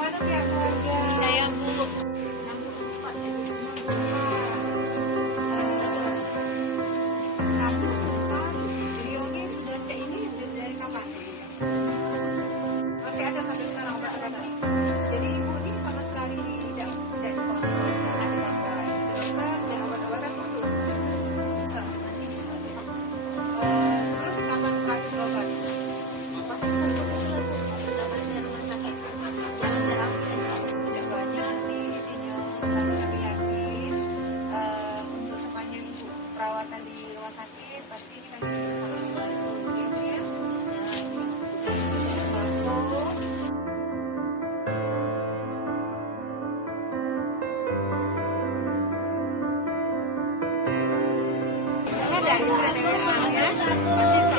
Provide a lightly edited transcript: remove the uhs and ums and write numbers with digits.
mana pihak keluarga? Saya Bu. Beliau ini sudah cek ini dari kapan? Masih ada sampai sekarang obat-obatan. Jadi ibu ini sama sekali tidak dikonsumsi. Ada dokter dan obat-obatan terus. Masih bisa. Terus kapan terakhir berobat? Pas sebelum sudah pasti rumah sakit. Yang terapi Tidak banyak sih isinya, tapi kami yakin untuk sepanjang ibu perawatan di rumah sakit pasti ini kami sama membantu ya. Ada ya?